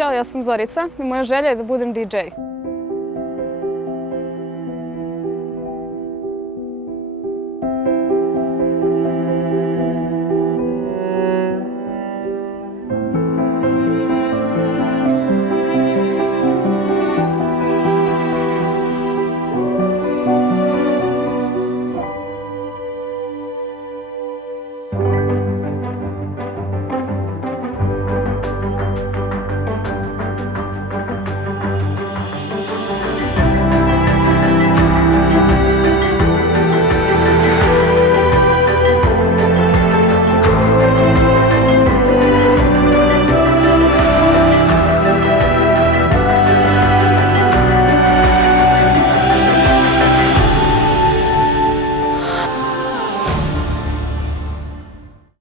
Ćao, ja sam Zorica i moja želja je da budem DJ.